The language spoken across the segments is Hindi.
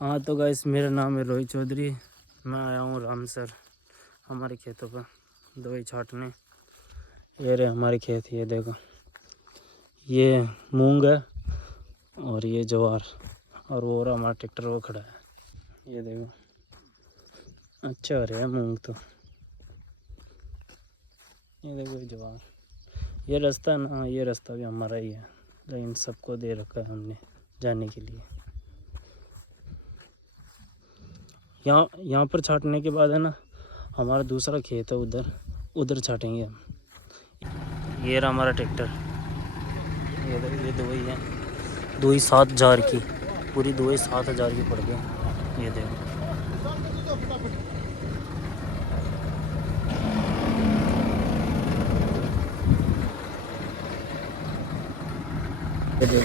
हाँ तो गाइस, मेरा नाम है रोहित चौधरी। मैं आया हूँ रामसर हमारे खेतों पर दवाई छाटने। ये रहे हमारे खेत, ये देखो, ये मूंग है और ये ज्वार, और वो रहा हमारा ट्रैक्टर वो खड़ा है। ये देखो, अच्छा हो रहा है मूंग तो। ये देखो ये ज्वार, ये रास्ता ना, ये रास्ता भी हमारा ही है, लेकिन सबको दे रखा है हमने जाने के लिए। यहाँ पर छाटने के बाद है ना, हमारा दूसरा खेत है उधर छाटेंगे हम। ये रहा हमारा ट्रैक्टर। ये दवाई है, दवाई 7,000 की, पूरी दवाई 7,000 की पड़ गई। ये देखो,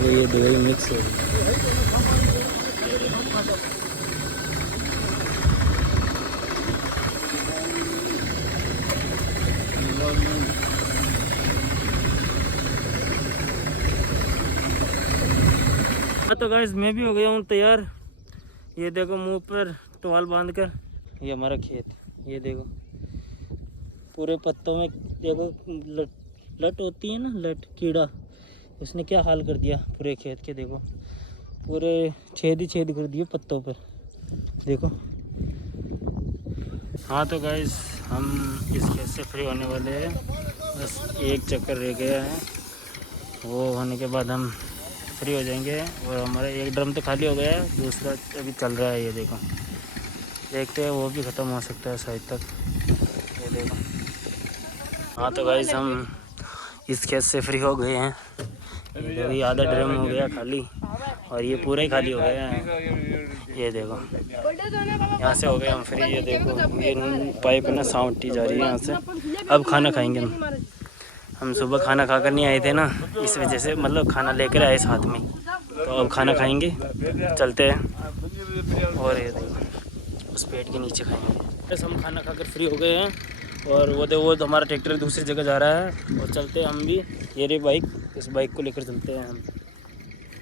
ये दवाई मिक्स हो गई। तो गाइस, मैं भी हो गया हूँ तैयार। ये देखो, मुंह पर टवाल बांध कर, ये हमारा खेत। ये देखो, पूरे पत्तों में देखो लट होती है ना, लट कीड़ा, उसने क्या हाल कर दिया पूरे खेत के। देखो, पूरे छेद ही छेद कर दिए पत्तों पर, देखो। हाँ तो गाइस, हम इस खेत से फ्री होने वाले हैं। बस एक चक्कर रह गया है, वो होने के बाद हम फ्री हो जाएंगे। और हमारा एक ड्रम तो खाली हो गया है, दूसरा अभी चल रहा है। ये देखो, देखते हैं, वो भी ख़त्म हो सकता है शायद तक। ये देखो। हाँ तो गाइस, हम इस खेत से फ्री हो गए हैं। ये आधा ड्रम हो गया खाली, और ये पूरा ही खाली हो गया है। ये देखो, यहाँ से हो गए हम फ्री। ये देखो, ये पाइप ना साउंटी जा रही है यहाँ से। अब खाना खाएंगे हम सुबह खाना खाकर नहीं आए थे ना, इस वजह से, मतलब खाना लेकर आए साथ में, तो अब खाना खाएंगे, चलते हैं। और ये देखो, उस पेड़ के नीचे खाएंगे। बस हम खाना खाकर फ्री हो गए हैं, और वो तो हमारा ट्रैक्टर दूसरी जगह जा रहा है, और चलते हैं हम भी। ये रही बाइक, इस बाइक को लेकर चलते हैं हम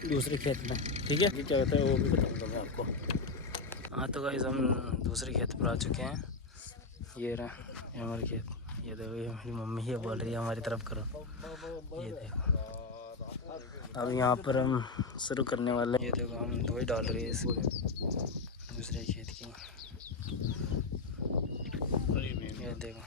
दूसरे खेत में, ठीक है। क्या होता है वो भी बताऊँगा मैं आपको। हाँ तो गाइस, हम दूसरे खेत पर आ चुके हैं। ये रहा, ये हमारे खेत। ये देखो, ये मेरी मम्मी ये बोल रही है हमारी तरफ करो। ये देखो, अब यहाँ पर हम शुरू करने वाले हैं। ये देखो, हम दवाई डाल रहे हैं इसमें दूसरे खेत की। ये देखो,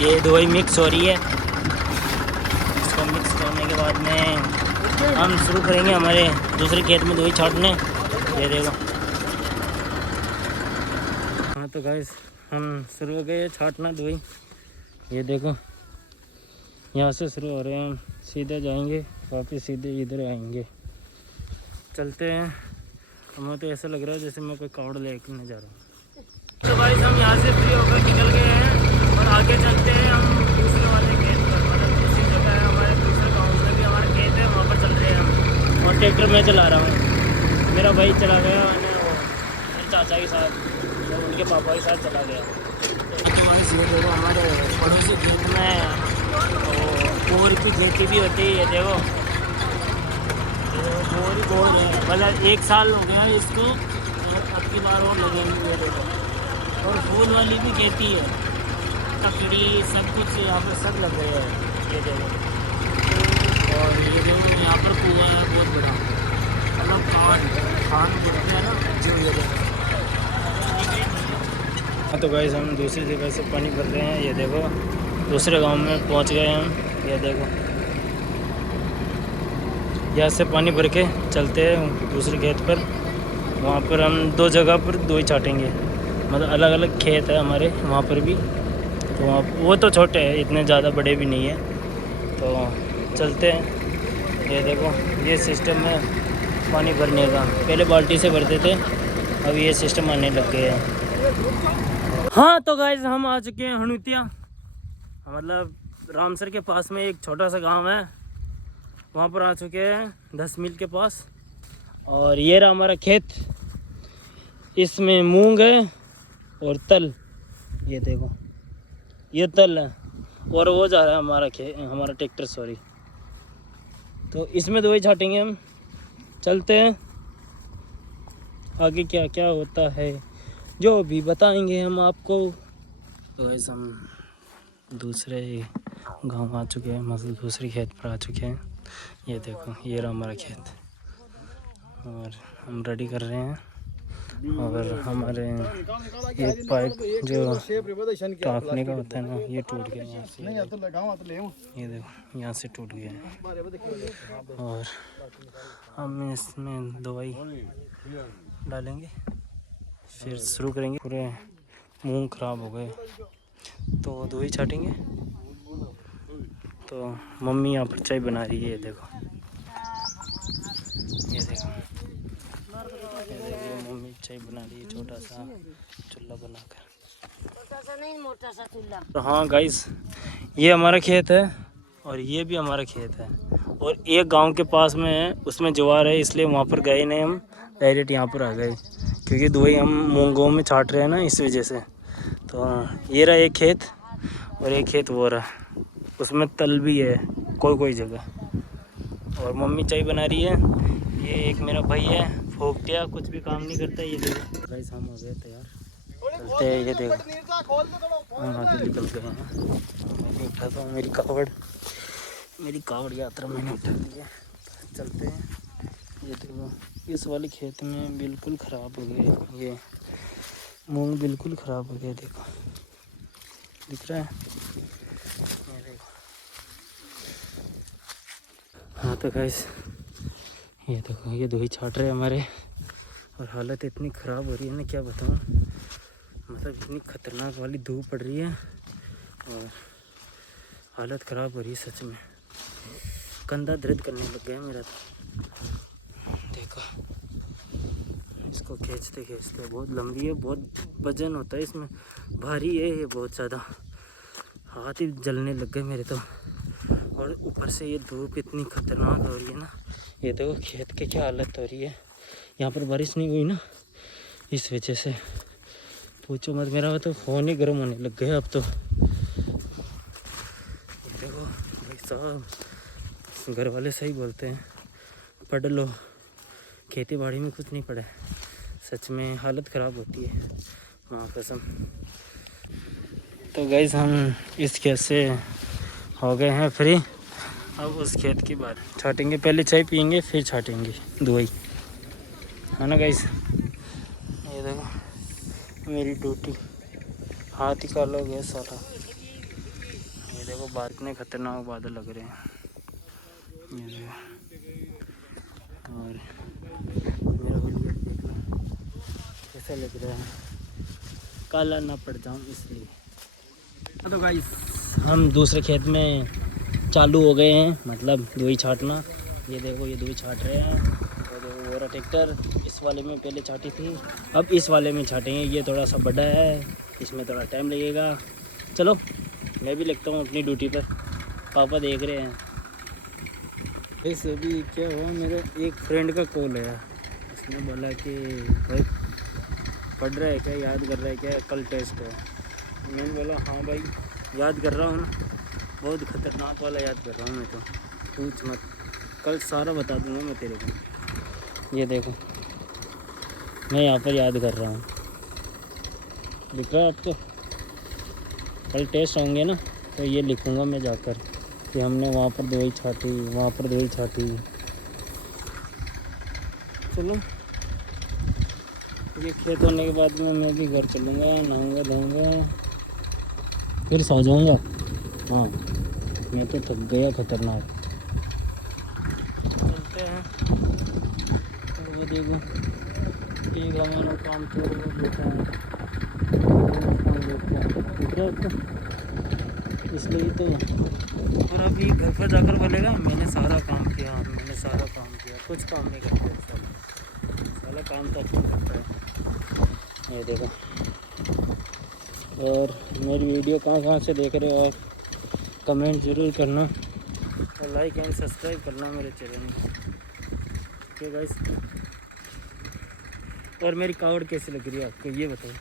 ये दवाई मिक्स हो रही है। इसको मिक्स करने के बाद में हम शुरू करेंगे हमारे दूसरे खेत में दवाई छाटने। ये देखो। हाँ तो गाइस, हम शुरू हो गए छाटना दवाई। ये देखो, यहाँ से शुरू हो रहे हैं, हम सीधे जाएंगे, वापस सीधे इधर आएंगे। चलते हैं। हमें तो ऐसा लग रहा है जैसे मैं कोई कावड़ लेके नहीं जा रहा हूँ। तो गाइस, हम यहाँ से फ्री होकर निकल गए हैं, और आगे चलते हैं हम दूसरे वाले खेत पर। मतलब दूसरी जगह है, हमारे दूसरे गाँव में भी हमारा खेत है, वहाँ पर चल रहे हैं हम। और ट्रैक्टर मैं चला रहा हूँ, मेरा भाई चला गया, मैंने वो मेरे चाचा के साथ और उनके पापा के साथ चला गया। तो ये देखो, हमारे पड़ोसी खेत में बोर की खेती भी होती है। ये देखो, बोर है, मतलब 1 साल हो गया इसको, अब की बार और लगेंगे। ये देखो, और फूल वाली भी खेती है, ककड़ी सब कुछ यहाँ पर सब लग रहे हैं। ये देखो, और ये देखो, यहाँ पर कुआं है बहुत बड़ा, मतलब खान बोलते हैं ना जो। ये देखो। हाँ तो गाइस, हम दूसरी जगह से पानी भर रहे हैं। ये देखो, दूसरे गांव में पहुंच गए हम। ये देखो, यहाँ से पानी भर के चलते हैं दूसरे खेत पर। वहाँ पर हम 2 जगह पर दवाई छाटेंगे, मतलब अलग अलग खेत है हमारे वहाँ पर भी। तो वहाँ वो तो छोटे हैं, इतने ज़्यादा बड़े भी नहीं है। तो चलते हैं। ये देखो, ये सिस्टम है पानी भरने का। पहले बाल्टी से भरते थे, अब ये सिस्टम आने लग गए हैं। हाँ तो गाइस, हम आ चुके हैं हनुतिया, मतलब रामसर के पास में एक छोटा सा गांव है, वहाँ पर आ चुके हैं 10 मील के पास। और ये रहा हमारा खेत। इसमें मूंग है और तल, ये देखो ये तल है, और वो जा रहा है हमारा ट्रैक्टर, सॉरी। तो इसमें दवाई छाटेंगे हम। चलते हैं आगे क्या क्या होता है जो भी बताएंगे हम आपको। तो ऐसे हम दूसरे गांव आ चुके हैं, मतलब दूसरे खेत पर आ चुके हैं। ये देखो ये रहा हमारा खेत, और हम रेडी कर रहे हैं। और हमारे एक पाइप जो काटने का होता है ना, ये टूट गया यहाँ से, ये देखो यहाँ से टूट गया है। और हम इसमें दवाई डालेंगे, फिर शुरू करेंगे। पूरे मूंग खराब हो गए तो दवाई छाटेंगे। तो मम्मी यहाँ पर चाय बना रही है, ये देखो ये देखो ये मम्मी चाय बना रही है, छोटा सा चूल्हा बनाकर। छोटा सा नहीं, मोटा सा चूल्हा। तो हाँ गाइस, ये हमारा खेत है और ये भी हमारा खेत है, और एक गांव के पास में है, उसमें ज्वार है, इसलिए वहाँ पर गए नहीं, हम डायरेक्ट यहाँ पर आ गए, क्योंकि दवाई हम मूंगों में छाट रहे हैं ना, इस वजह से। तो ये रहा एक खेत, और एक खेत वो रहा, उसमें तल भी है कोई जगह। और मम्मी चाय बना रही है। ये एक मेरा भाई है फोकटिया, कुछ भी काम नहीं करता। ये देखो गाइस, हम हो गए तैयार, चलते हैं। ये देखो हम आगे निकल गए हैं। मैंने उठाता हूँ मेरी कावड़ यात्रा मैंने उठा ली है। चलते हैं। ये देखो इस वाले खेत में बिल्कुल ख़राब हो गए, ये मूंग बिल्कुल ख़राब हो गया, देखो दिख रहा है, ये देखो। हाँ तो गाइस ये देखो ये दवाई छाट रहे हैं हमारे, और हालत इतनी ख़राब हो रही है ना, क्या बताऊँ, मतलब इतनी ख़तरनाक वाली धूप पड़ रही है और हालत ख़राब हो रही है सच में। कंधा दर्द करने लग गया मेरा तो। देखो इसको खींचते खींचते, बहुत लंबी है, बहुत वजन होता है इसमें, भारी है ये बहुत ज़्यादा। हाथ ही जलने लग गए मेरे तो, और ऊपर से ये धूप इतनी ख़तरनाक हो रही है ना। ये देखो खेत की क्या हालत हो रही है, यहाँ पर बारिश नहीं हुई ना, इस वजह से पूछो मत, मेरा तो फ़ोन ही गर्म होने लग गया अब तो। देखो भाई साहब, घर वाले सही बोलते हैं, पढ़ लो, खेती बाड़ी में कुछ नहीं पढ़ा, सच में हालत ख़राब होती है माँ कसम। तो गाइस हम इस खेत से हो गए हैं फ्री, अब उस खेत की बात छाटेंगे, पहले चाय पियेंगे फिर छाटेंगे दवाई, है ना गाइस। ये देखो मेरी ड्यूटी, हाथ ही काला हो गया सारा। ये देखो बात इतने खतरनाक बादल लग रहे हैं, ये देखो। और मेरा वीडियो देखना कैसा लग रहा है, काला ना पड़ जाऊँ इसलिए। तो गाइस हम दूसरे खेत में चालू हो गए हैं, मतलब दवाई छाटना। ये देखो ये दवाई छाट रहे हैं, और देखो वो रहा ट्रैक्टर, इस वाले में पहले छाटी थी, अब इस वाले में छाटेंगे। ये थोड़ा सा बड़ा है, इसमें थोड़ा टाइम लगेगा। चलो मैं भी लगता हूँ अपनी ड्यूटी पर, पापा देख रहे हैं। इस अभी क्या हुआ, मेरा एक फ्रेंड का कॉल आया, उसने बोला कि भाई पढ़ रहा है क्या, याद कर रहा है क्या, कल टेस्ट है। मैंने बोला हाँ भाई याद कर रहा हूँ, बहुत ख़तरनाक वाला याद कर रहा हूँ मैं तो, पूछ मत, कल सारा बता दूँगा मैं तेरे को। ये देखो मैं यहाँ पर याद कर रहा हूँ, लिख रहा है आपको, कल टेस्ट होंगे ना तो ये लिखूँगा मैं जाकर कि हमने वहाँ पर दवाई छाटी, वहाँ पर दवाई छाटी। चलो ये खेत होने के बाद में मैं भी घर चलूँगा, नहाऊँगा धोऊँगा, फिर सो जाऊँगा। हाँ मैं तो थक गया खतरनाक। चलते हैं, वो देखो एक हमारा काम तो लेता है, इसलिए तो। और अभी घर पर जाकर बोलेगा मैंने सारा काम किया, मैंने सारा काम किया, कुछ काम नहीं करते सारा काम तो अच्छा करता है। ये देखो, और मेरी वीडियो कहाँ से देख रहे हो, और कमेंट ज़रूर करना, और लाइक एंड सब्सक्राइब करना मेरे चैनल में। ओके गाइस, और मेरी कावड़ कैसी लग रही है आपको ये बताओ,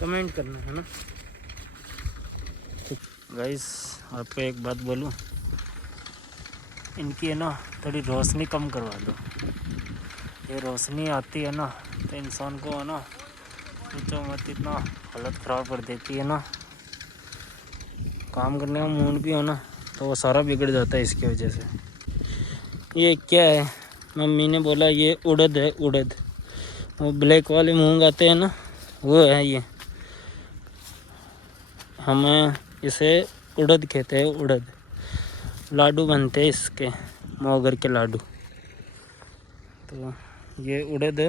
कमेंट करना है ना। गाइस आपको एक बात बोलूं, इनकी है ना थोड़ी रोशनी कम करवा दो। ये रोशनी आती है ना तो इंसान को है ना पूछो मत, इतना हालत ख़राब कर देती है ना, काम करने का मूड भी हो ना तो वो सारा बिगड़ जाता है इसकी वजह से। ये क्या है, मम्मी ने बोला ये उड़द है, उड़द, वो ब्लैक वाले मूंग आते हैं ना वो है ये, हमें इसे उड़द कहते हैं, उड़द। लाडू बनते हैं इसके, मोगर के लाडू। तो ये उड़द है,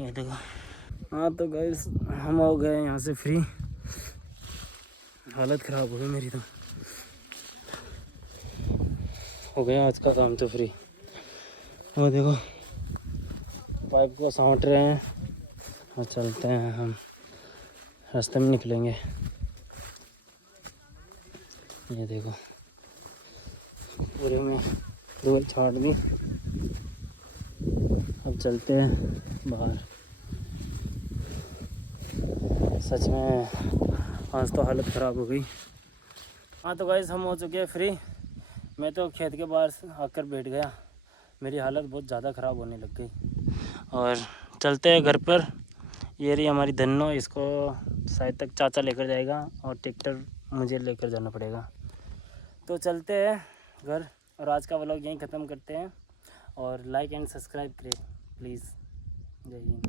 ये देखो। हाँ तो गाइस हम हो गए यहाँ से फ्री, हालत ख़राब हो गई मेरी, तो हो गया आज का काम तो फ्री। वो देखो पाइप को सांट रहे हैं और चलते हैं, हम रास्ते में निकलेंगे। ये देखो पूरे में धूल छाट दी, अब चलते हैं बाहर। सच में आज तो हालत ख़राब हो गई। हाँ तो गाइस हम हो चुके हैं फ्री। मैं तो खेत के बाहर से आकर बैठ गया, मेरी हालत बहुत ज़्यादा ख़राब होने लग गई। और चलते हैं घर पर। ये रही हमारी धन्नो, इसको शायद तक चाचा लेकर जाएगा और ट्रैक्टर मुझे लेकर जाना पड़ेगा। तो चलते हैं घर, और आज का व्लॉग यहीं ख़त्म करते हैं। और लाइक एंड सब्सक्राइब करें प्लीज़। जय हिंद।